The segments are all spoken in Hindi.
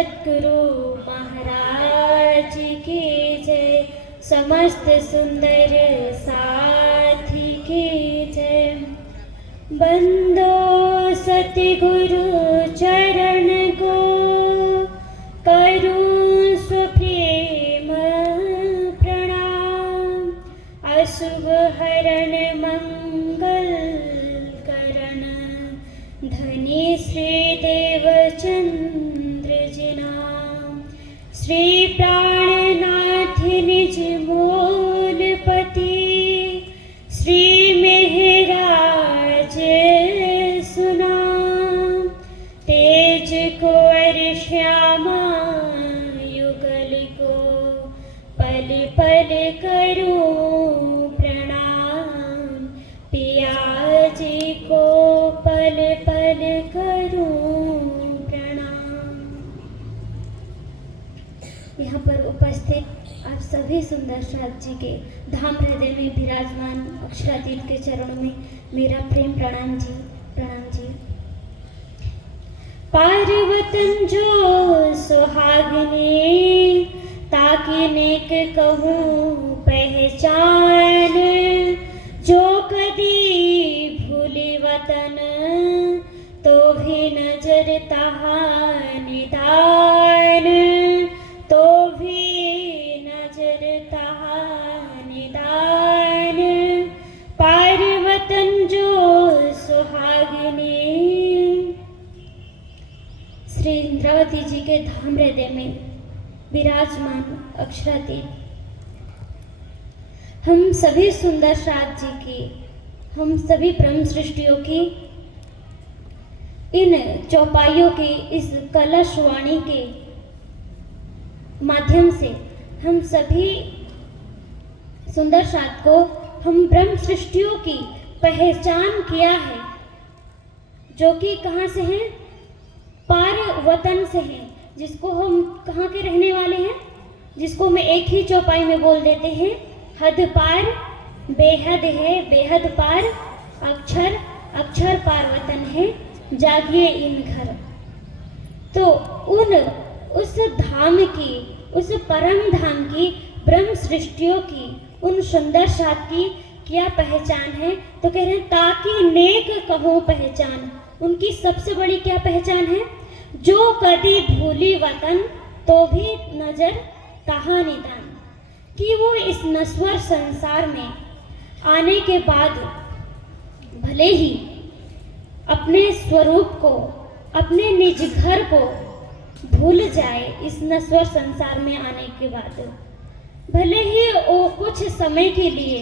सद्गुरु महाराज की जय, समस्त सुंदर साथी की जय। बंदो सतगुरु चरण को, करूं स्वप्रेम प्रणाम। अशुभ हरण मंगल करण, धनी श्री देवचंद्र जी नाम। श्री प्राणनाथ निज मूलपति, श्री मेहराज सुनाम। तेज को श्यामा युगल को, पल पल करूं प्रणाम। पिया जी को पल पल करूं प्रणाम। यहाँ पर उपस्थित आप सभी सुंदर साथ जी के धाम हृदय में विराजमान अक्षरातीत के चरणों में मेरा प्रेम प्रणाम जी, प्रणाम जी। पार्वतन जो सुहागिनी, ताकि नेक कहूँ पहचान। जो कदी भूली वतन, तो भी नजर तहाँ निदान। तो भी नजर तहाँ निदान। पार्वतन जो सुहागिनी। श्री इंद्रावती जी के धाम हृदय में विराजमान अक्षरातीत हम सभी सुंदर साथ जी की, हम सभी ब्रह्म सृष्टियों की इन चौपाइयों की, इस कलश वाणी के माध्यम से हम सभी सुंदर साथ को हम ब्रह्म सृष्टियों की पहचान किया है, जो कि कहाँ से हैं? पार वतन से हैं, जिसको हम कहाँ के रहने वाले हैं, जिसको मैं एक ही चौपाई में बोल देते हैं, हद पार बेहद है, बेहद पार अक्षर, अक्षर पार वतन है, जागिए इन घर। तो उस धाम की, उस परम धाम की, ब्रह्म सृष्टियों की, उन सुंदर साथ की क्या पहचान है? तो कह रहे हैं ताकि नेक कहो पहचान। उनकी सबसे बड़ी क्या पहचान है? जो कदी भूली वतन, तो भी नजर तहाँ निदान। कि वो इस नश्वर संसार में आने के बाद भले ही अपने स्वरूप को, अपने निज घर को भूल जाए, इस नश्वर संसार में आने के बाद भले ही वो कुछ समय के लिए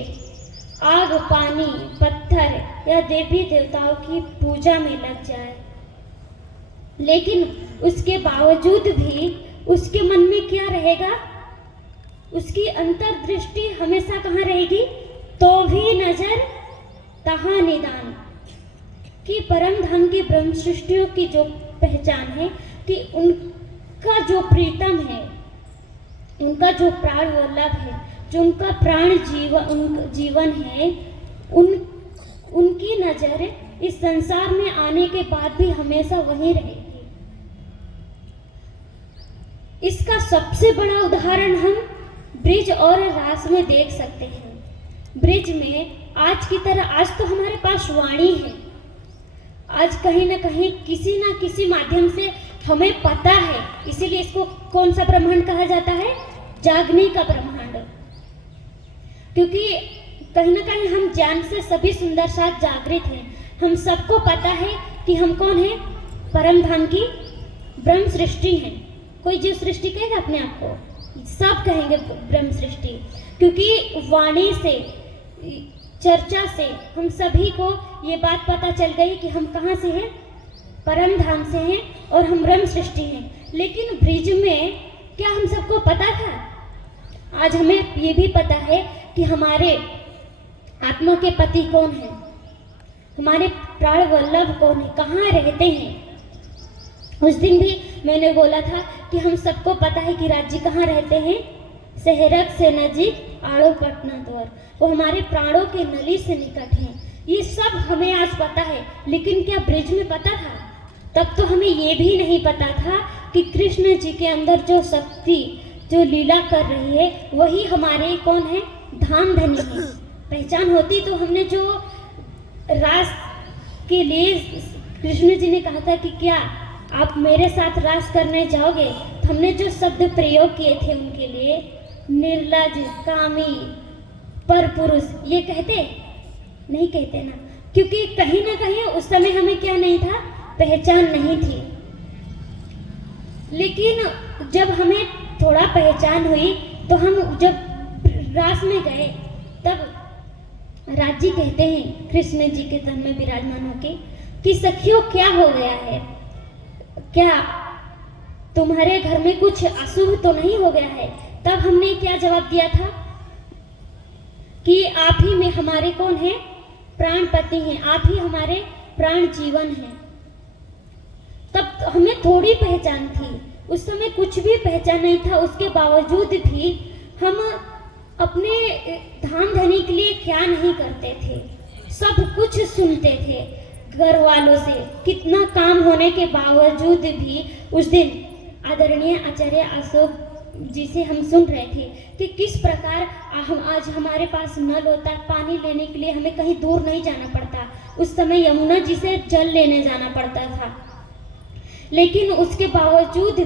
आग, पानी, पत्थर या देवी देवताओं की पूजा में लग जाए, लेकिन उसके बावजूद भी उसके मन में क्या रहेगा? उसकी अंतर्दृष्टि हमेशा कहाँ रहेगी? तो भी नजर तहाँ निदान। कि परम धाम की ब्रह्म सृष्टियों की जो पहचान है कि उनका जो प्रीतम है, उनका जो प्राण वल्लभ है, जो उनका प्राण जीवन है, उनकी नजर इस संसार में आने के बाद भी हमेशा वहीं रहेगी। इसका सबसे बड़ा उदाहरण हम ब्रिज और रास में देख सकते हैं। ब्रिज में आज की तरह आज तो हमारे पास वाणी है, आज कहीं ना कहीं किसी ना किसी माध्यम से हमें पता है, इसीलिए इसको कौन सा ब्रह्मांड कहा जाता है? जागने का ब्रह्मांड। क्योंकि कहीं ना कहीं हम ज्ञान से सभी सुंदर साथ जागृत हैं। हम सबको पता है कि हम कौन है? परम धाम की ब्रह्म सृष्टि है। कोई जीव सृष्टि कहेगा अपने आप को? सब कहेंगे ब्रह्म सृष्टि, क्योंकि वाणी से, चर्चा से हम सभी को ये बात पता चल गई कि हम कहाँ से हैं? परम धाम से हैं और हम ब्रह्म सृष्टि हैं। लेकिन ब्रिज में क्या हम सबको पता था? आज हमें ये भी पता है कि हमारे आत्मा के पति कौन है, हमारे प्राण वल्लभ कौन है, कहाँ रहते हैं। उस दिन भी मैंने बोला था कि हम सबको पता है कि राज्य कहाँ रहते हैं? शहरक से नजीक आड़ो पटना द्वार, वो हमारे प्राणों के नली से निकट हैं। ये सब हमें आज पता है, लेकिन क्या ब्रिज में पता था? तब तो हमें ये भी नहीं पता था कि कृष्ण जी के अंदर जो शक्ति जो लीला कर रही है वही हमारे कौन है, धाम धनी है। पहचान होती तो हमने जो रास के लिए कृष्ण जी ने कहा था कि क्या आप मेरे साथ रास करने जाओगे, तो हमने जो शब्द प्रयोग किए थे उनके लिए, निर्लज, कामी, परपुरुष, ये कहते नहीं कहते ना, क्योंकि कहीं ना कहीं उस समय हमें क्या नहीं था, पहचान नहीं थी। लेकिन जब हमें थोड़ा पहचान हुई तो हम जब रास में गए तब राज जी कहते हैं कृष्ण जी के तन में विराजमान होके कि सखियों क्या हो गया है, क्या तुम्हारे घर में कुछ अशुभ तो नहीं हो गया है। तब हमने क्या जवाब दिया था कि आप ही में हमारे कौन है, प्राण पति हैं, आप ही हमारे प्राण जीवन हैं। तब हमें थोड़ी पहचान थी, उस समय कुछ भी पहचान नहीं था, उसके बावजूद भी हम अपने धाम धनी के लिए क्या नहीं करते थे, सब कुछ सुनते थे घर वालों से। कितना काम होने के बावजूद भी उस दिन आदरणीय आचार्य अशोक जी से हम सुन रहे थे कि किस प्रकार हम आज हमारे पास नल होता, पानी लेने के लिए हमें कहीं दूर नहीं जाना पड़ता। उस समय यमुना जी से जल लेने जाना पड़ता था, लेकिन उसके बावजूद